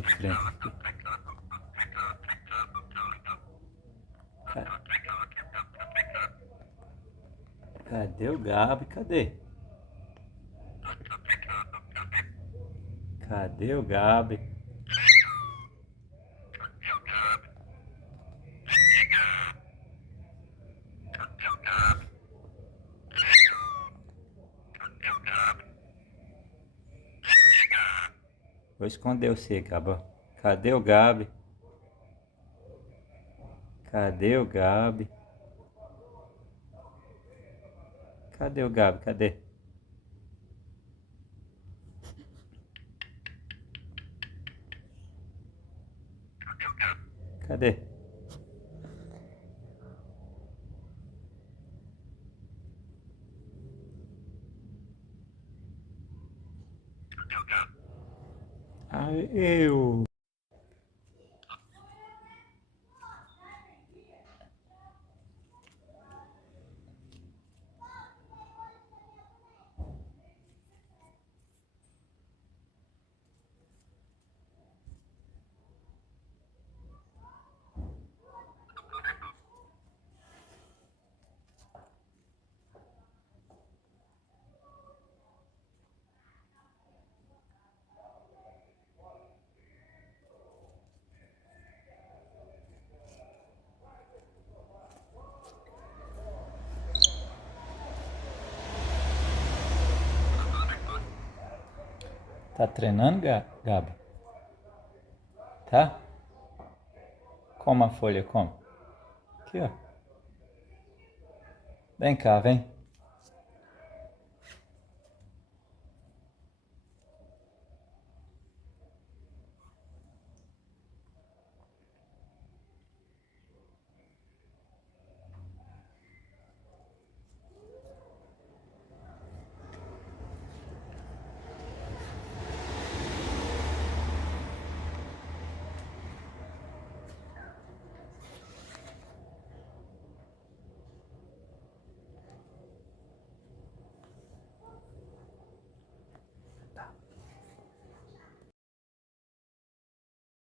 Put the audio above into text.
de frente aqui. Cadê o Gabi? Cadê? Cadê o Gabi? Vou esconder você, Gaba. Cadê o Gabi? Cadê o Gabi? Cadê o Gabi? Cadê? Cadê? Ai, eu. Tá treinando, Gabi? Tá? Coma a folha, come. Aqui, ó. Vem cá, vem.